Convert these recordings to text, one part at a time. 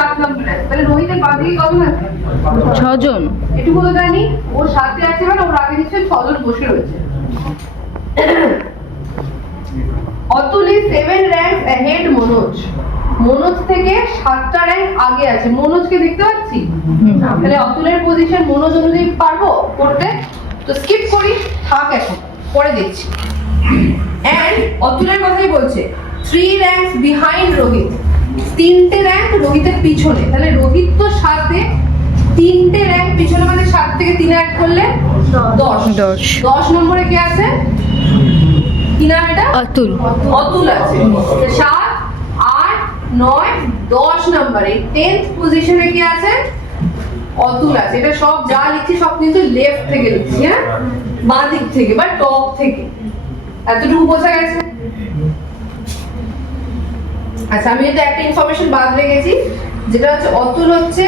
7 নম্বরে আছে, তাহলে রোহিতের বাদিকে কজন আছে? 6 জন। এটুকু তো জানি, ওর সাথে আছে মানে ওর আগে নিশ্চয়ই 6 জন বসে রয়েছে। Atul is 7 rank ahead Manoj. Manoj থেকে 7টা র্যাঙ্ক আগে আছে। মনোজকে দেখতে পাচ্ছি, তাহলে অতুলের পজিশন মনোজ অনুযায়ী পারবো করতে? তো স্কিপ করি, থাক এখন, পরে দেখছি। এন্ড অতুলের কথাই বলছে 3 র্যাঙ্কস বিহাইন্ড রোহিত। 3টে র্যাঙ্ক রোহিতের পিছনে, তাহলে রোহিত তো 7-এ, 3টে র্যাঙ্ক পিছনে, মানে 7 থেকে 3 অ্যাড করলে 10। 10 নম্বরে কে আছে? কি নাম এটা? অতুল। অতুল আছে। 7, 8, 9, 10 নম্বরে 10th পজিশনে কি আছে? অতুল আছে। এটা সব যা লিখছি সব কিন্তু লেফট থেকে লিখছি, হ্যাঁ, বাঁ দিক থেকে বা টপ থেকে। এতটুকু বোঝা গেছে? আচ্ছা, আমি এটা একটা ইনফরমেশন বাদ রেখেছি, যেটা হচ্ছে অতুল হচ্ছে,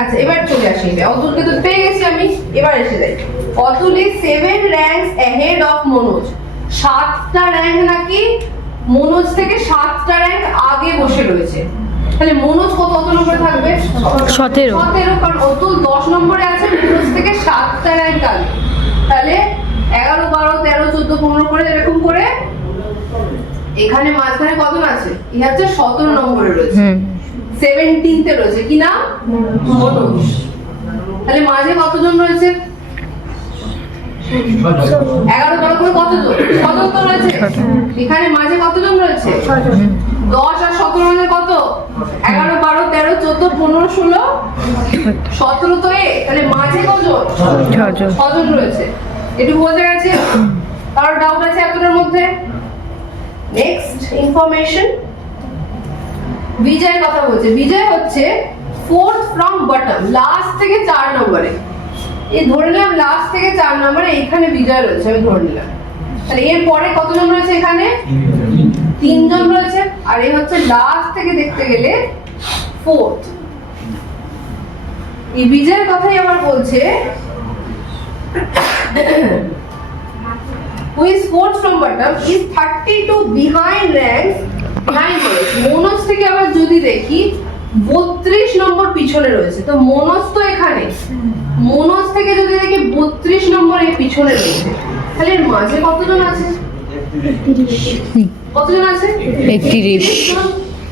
আচ্ছা এবার চলে আসি, অতুলকে তো পেয়ে গেছি আমি, এবার এসে যাই। Atul is 7 ranks ahead of Manoj. 7টা র্যাঙ্ক নাকি মনোজ থেকে 7টা র্যাঙ্ক আগে বসে রয়েছে। তাহলে মনোজ কত নম্বরে থাকবে? 17। 17, কারণ অতুল 10 নম্বরে আছে, মনোজ থেকে 7টা র্যাঙ্ক আগে। তাহলে 11, 12, 13, 14, 15 করে এরকম করে এখানে মাঝখানে কজন আছে? এই হচ্ছে 17 নম্বরে রয়েছে, 17তে রয়েছে। কি নাম? মনোজ। তাহলে মাঝে কতজন রয়েছে? 11, 12 করে কতজন? 17 তো রয়েছে। এখানে মাঝে কতজন রয়েছে? 10 আর 17 মানে কত? 11, 12, 13, 14, 15, 16, 17 তো এ, তাহলে মাঝে কজন? 6 জন রয়েছে। একটু বোঝা গেছে? কারোর ডাউট আছে এতটার মধ্যে? নেক্সট ইনফরমেশন, বিজয়ের কথা বলছে। বিজয় হচ্ছে 4th ফ্রম বটম, লাস্ট থেকে 4 নম্বরে। এই ধরে নিলাম লাস্ট থেকে 4 নম্বরে এখানে বিজয় রয়েছে, আমি ধরে নিলাম। তাহলে এর পরে কতজন রয়েছে? এখানে 3 জন রয়েছে। আর এই হচ্ছে লাস্ট থেকে দেখতে গেলে 4th। এই বিজয়ের কথাই আবার বলছে who is 4th from bottom is 32 behind ranks behind Manoj. Manoj থেকে আবার যদি দেখি 32 নম্বর পিছনে রয়েছে। তো মনোজ তো এখানে, মনোজ থেকে যদি দেখি 32 নম্বরে পিছনে রয়েছে, তাহলে এর মাঝে কতজন আছে? কতজন আছে? 31 জন।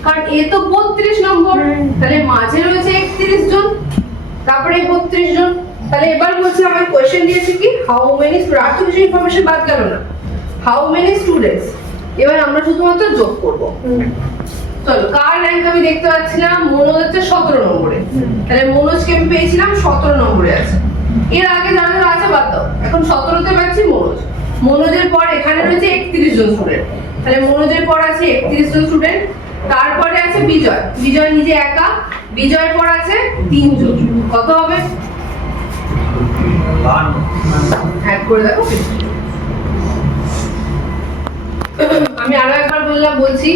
কারণ এ তো 32 নম্বর, তাহলে মাঝে রয়েছে 31 জন, তারপরে 32 জন। তাহলে এবার বলছি, আমার কোশ্চেন দিয়েছে কি হাউ মেনি স্টুডেন্টস, কিছু ইনফরমেশন বাদ গেল না, হাউ মেনি স্টুডেন্টস। এবার আমরা শুধুমাত্র যোগ করব। চলো, কার র্যাঙ্ক আমি দেখতে পাচ্ছিলাম? মনোজ হচ্ছে 17 নম্বরে, তাহলে মনোজকে আমি পেয়েছিলাম 17 নম্বরে আছে। এর আগে যারা যারা আছে বাদ দাও, এখন 17তে পাচ্ছি মনোজ। মনোজের পর এখানে রয়েছে 31 জন স্টুডেন্ট, তাহলে মনোজের পর আছে 31 জন স্টুডেন্ট। তারপরে আছে বিজয়, বিজয় নিজে একা, বিজয়ের পর আছে 3 জন। কত হবে? অ্যাড করে দেখো। আমি আরো একবার বলছি